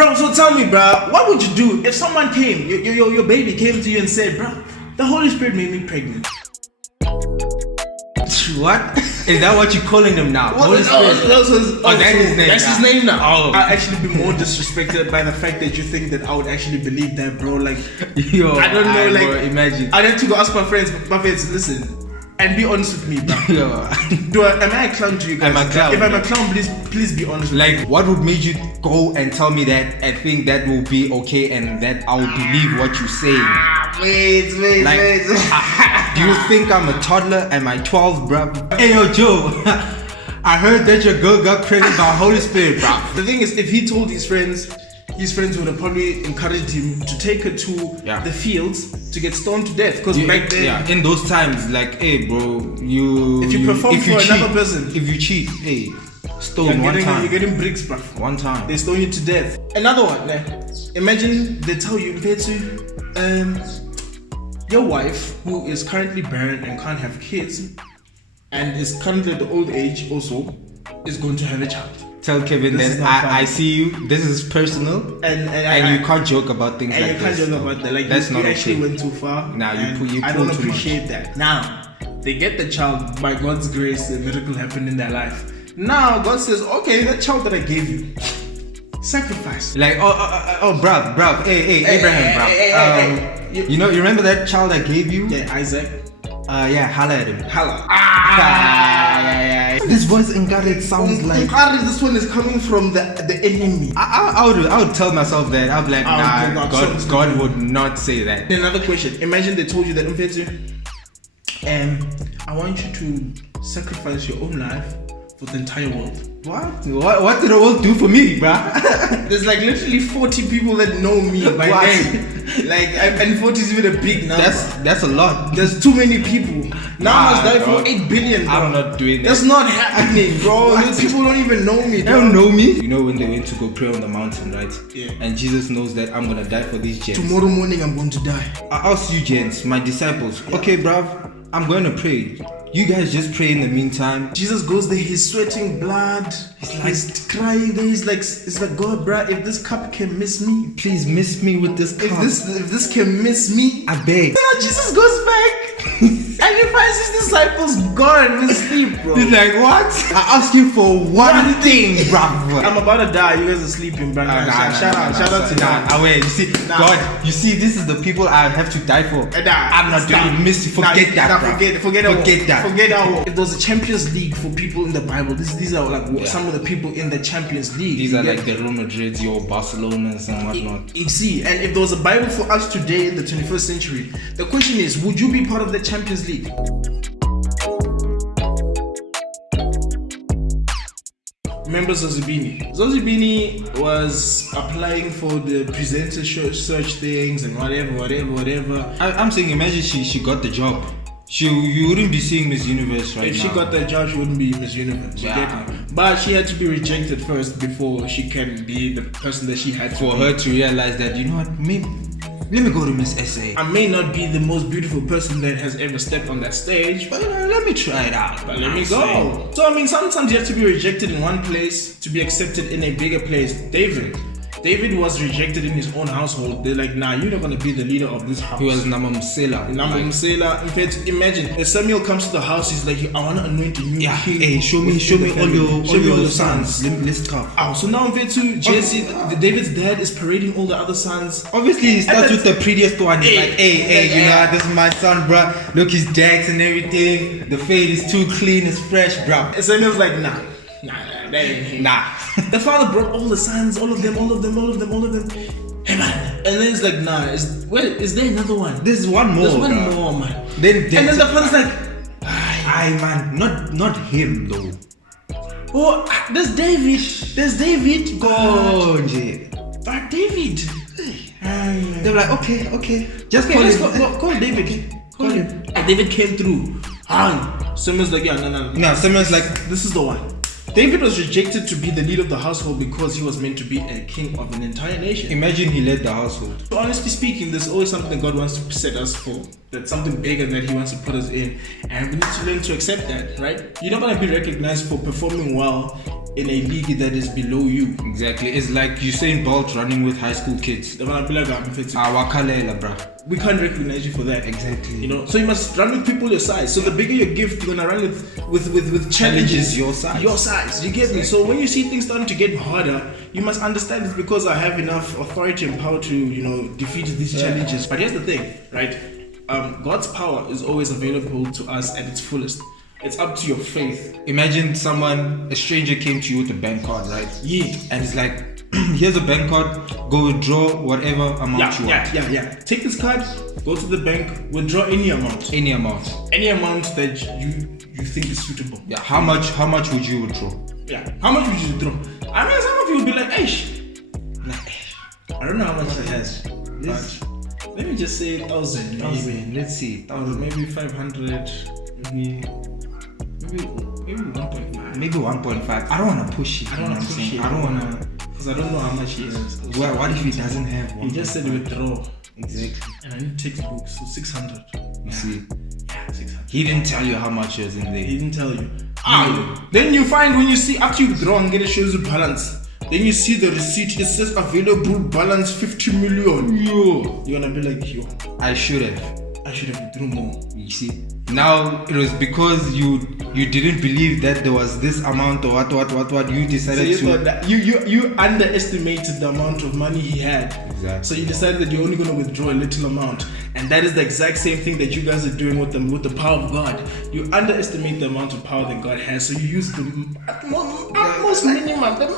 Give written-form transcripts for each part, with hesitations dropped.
Bro, so tell me, bro, what would you do if someone came, your baby came to you and said, bro, the Holy Spirit made me pregnant? What? Is that what you're calling him now? Holy Spirit? That's his name. That's his name now. Oh. I'd actually be more disrespected by the fact that you think that I would actually believe that, bro. Like, yo, I don't know, like, bro, imagine. I'd have to go ask my friends, listen, and be honest with me, bro. Am I a clown to you guys? I'm a clown. If I'm a clown, please be honest with me. Like, what would make you go and tell me that I think that will be okay and that I will believe what you're saying? Wait. Do you think I'm a toddler? Am I 12, bro? Hey, yo, Joe. I heard that your girl got pregnant by Holy Spirit, bro. The thing is, if he told his friends would have probably encouraged him to take her to the fields to get stoned to death. Because back then, in those times, like, hey, bro, if you perform for cheat, another person, if you cheat, hey, stone one time. You're getting bricks, bro. One time. They stone you to death. Another one, imagine they tell you, your wife, who is currently barren and can't have kids, and is currently at the old age also, is going to have a child. Tell Kevin that I see you. This is personal, and you can't joke about things like this. And you can't joke about that. Like, that's not actually okay. Went too far. Now you I don't appreciate that. Now they get the child by God's grace. A miracle happened in their life. Now God says, okay, that child that I gave you, sacrifice. Like, bruv, hey, Abraham, bruv. You remember that child I gave you? Yeah, Isaac. Holla at him. Holla. Yeah. This voice in God, it sounds like this one is coming from the enemy. I would tell myself that. I'd be like, God would not say that. Another question. Imagine they told you that, I want you to sacrifice your own life for the entire world. What did the world do for me, bruh? There's like literally 40 people that know me by name. Like, and 40 is even a big number. That's a lot. There's too many people. Now I must die for 8 billion, bro. I'm not doing that. That's not happening, bro. These people don't even know me. They don't know me. You know when they went to go pray on the mountain, right? Yeah. And Jesus knows that I'm gonna die for these gents. Tomorrow morning I'm going to die. I asked you gents, my disciples. Yeah. Okay, bruv, I'm going to pray. You guys just pray in the meantime. Jesus goes there, he's sweating blood. He's crying there. He's like, it's like, God, bruh, if this cup can miss me, please miss me with this cup. If this can miss me, I beg. Then Jesus goes back and he finds his disciples gone in sleep, bro. He's like, what? I asked you for one thing, bruv. I'm about to die. You guys are sleeping, bro. Shout out to God. You see, God, you see, this is the people I have to die for. I'm not doing miss. Forget that, bro. Forget that. If there's a Champions League for people in the Bible, these are like some of the people in the Champions League. These are like the Real Madrids, your Barcelonas and whatnot. You see, and if there was a Bible for us today in the 21st century, the question is, would you be part of the Champions League? Remember Zozibini? Zozibini was applying for the presenter search things and whatever. I'm saying, imagine she got the job. You wouldn't be seeing Miss Universe right now. If she got that job, she wouldn't be Miss Universe. But she had to be rejected first before she can be the person that she had to be. For her to realize that, you know what, maybe let me go to Miss SA. I may not be the most beautiful person that has ever stepped on that stage, but let me try it out. But let me go. So I mean, sometimes you have to be rejected in one place to be accepted in a bigger place. David was rejected in his own household. They're like, nah, you're not gonna be the leader of this house. He was Nama Musela. In fact, imagine if Samuel comes to the house, he's like, I wanna anoint a new king. Hey, show me all your sons. Let's talk. So now in fact, Jesse, David's dad is parading all the other sons. Obviously, he starts with the prettiest one. He's like, hey, you know, this is my son, bro. Look, his decks and everything. The fade is too clean, it's fresh, bro. And Samuel's like, nah, that ain't him. Nah. The father brought all the sons, all of them. Hey man, and then it's like, nah. Is there another one? There's one more. There's one more, man. Then the father's like, aye man, not him though. Oh, there's David. God. But David. They're like, okay. Just call David. Call him. And David came through. Samuel's like, no. No, Samuel's like, this is the one. David was rejected to be the leader of the household because he was meant to be a king of an entire nation. Imagine he led the household. So honestly speaking, there's always something God wants to set us for. That's something bigger that he wants to put us in. And we need to learn to accept that, right? You're not going to be recognized for performing well in a league that is below you. Exactly. It's like Usain Bolt running with high school kids. Wakalela, bruh. We can't recognize you for that. Exactly. You know, so you must run with people your size. So the bigger your gift, you're gonna run with challenges your size. Your size. You get me? So when you see things starting to get harder, you must understand it's because I have enough authority and power to, you know, defeat these challenges. But here's the thing, right? God's power is always available to us at its fullest. It's up to your faith. Imagine a stranger came to you with a bank card, right? Yeah. And it's like, here's a bank card, go withdraw whatever amount you want. Yeah. Take this card, go to the bank, withdraw any amount. Any amount. Any amount that you think is suitable. Yeah. How much would you withdraw? Yeah. How much would you withdraw? I mean, some of you will be like, I don't know how much it has. But let me just say 1,000. Maybe. Let's see. 1,000, maybe 500. Maybe 1.5. Maybe 1.5. I don't want to push it. I don't want to push it. I don't want to. Because I don't know how much he is. Well, what if he doesn't have one? He just said withdraw. Exactly. And I need textbooks, so 600. You see? Yeah, 600. He didn't tell you how much was in there. He didn't tell you. Then you find when you see, after you withdraw and get it shows you balance. Then you see the receipt, it says available balance 50 million. Yo. You're gonna be like, yo. I should have withdrawn more. You see? Now it was because you didn't believe that there was this amount or what you decided so you underestimated the amount of money he had. Exactly. So you decided that you're only going to withdraw a little amount, and that is the exact same thing that you guys are doing with the power of God. You underestimate the amount of power that God has, so you use the utmost minimum, the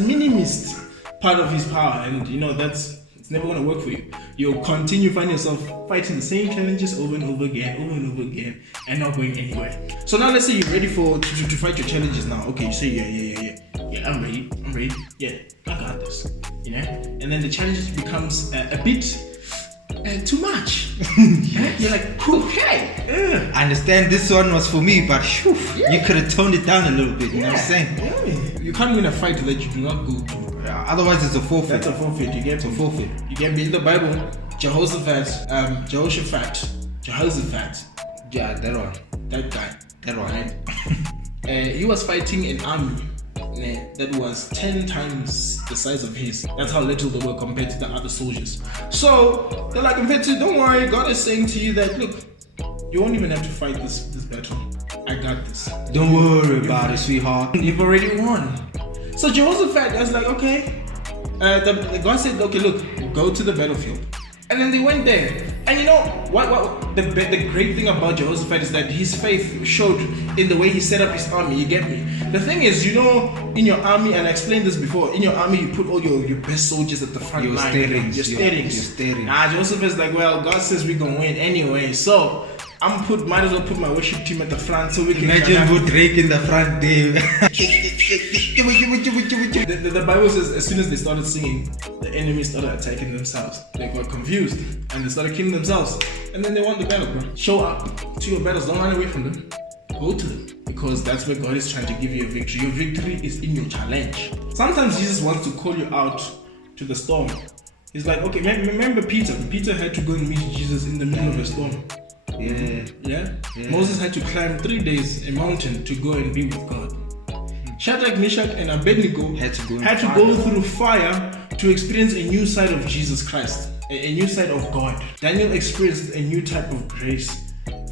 minimist part of his power, and you know it's never going to work for you. You'll continue finding yourself fighting the same challenges over and over again, and not going anywhere. So now let's say you're ready to fight your challenges now. Okay, you say yeah, I'm ready. Yeah, I got this. You know, and then the challenge becomes a bit too much. You're like, okay. I understand this one was for me, but you could have toned it down a little bit. You know what I'm saying? Yeah. You can't win a fight that you do not go to. Otherwise, it's a forfeit. That's a forfeit. You get a forfeit. You can be in the Bible. Jehoshaphat. Yeah, that one. That guy. That one. Right? He was fighting an army that was 10 times the size of his. That's how little they were compared to the other soldiers. So they're like, don't worry. God is saying to you that, look, you won't even have to fight this battle. I got this. Don't worry about it, sweetheart. You've already won. So Jehoshaphat was like, okay. God said, okay, look, go to the battlefield. And then they went there. And you know what the great thing about Jehoshaphat is that his faith showed in the way he set up his army. You get me? The thing is, you know, in your army, and I explained this before, in your army you put all your best soldiers at the front line. Your steerings. Jehoshaphat's like, well, God says we're gonna win anyway, so might as well put my worship team at the front so we can imagine put Drake in the front there. The Bible says as soon as they started singing, the enemy started attacking themselves. They got confused and they started killing themselves, and then they won the battle, bro. Show up to your battles, don't run away from them. Go to them, because that's where God is trying to give you a victory. Your victory is in your challenge. Sometimes Jesus wants to call you out to the storm. He's like, okay, remember Peter? Peter had to go and meet Jesus in the middle of a storm. Yeah. Moses had to climb 3 days a mountain to go and be with God. Shadrach, Meshach, and Abednego had to go through fire to experience a new side of Jesus Christ, a new side of God. Daniel experienced a new type of grace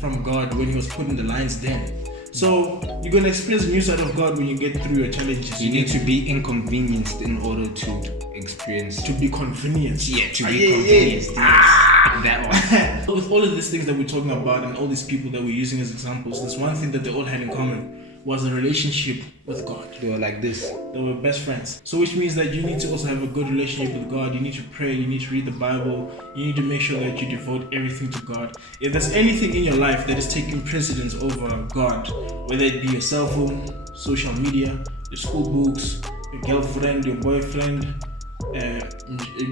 from God when he was put in the lion's den. So you're going to experience a new side of God when you get through your challenges. You need to be inconvenienced in order to experience. To be convenienced. Yeah, to be convenienced. That one. With all of these things that we're talking about and all these people that we're using as examples, there's one thing that they all had in common. Was a relationship with God. They were like this. They were best friends. So which means that you need to also have a good relationship with God. You need to pray. You need to read the Bible. You need to make sure that you devote everything to God. If there's anything in your life that is taking precedence over God, whether it be your cell phone, social media, your school books, your girlfriend, your boyfriend,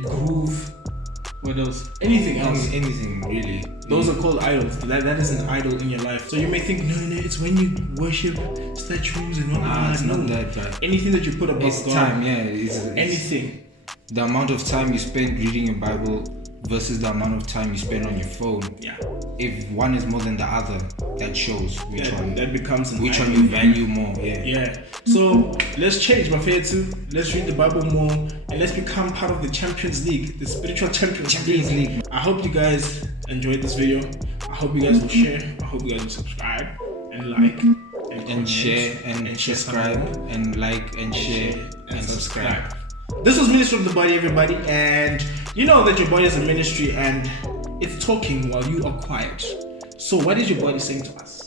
groove, what else? Anything else. Anything really. Those are called idols. That is an idol in your life. So you may think, no, it's when you worship statues and all that. It's not that. Anything that you put above it's God. Time, yeah. It's anything. The amount of time you spend reading your Bible versus the amount of time you spend on your phone. Yeah. If one is more than the other, that shows which one you value more. Yeah. So let's change, Mafetu. Let's read the Bible more and let's become part of the Champions League, the spiritual Champions League. I hope you guys enjoyed this video. I hope you guys will share. I hope you guys will subscribe and like and share and subscribe and like and share and subscribe. This was Ministry of the Body, everybody, and you know that your body is a ministry and it's talking while you are quiet. So what is your body saying to us?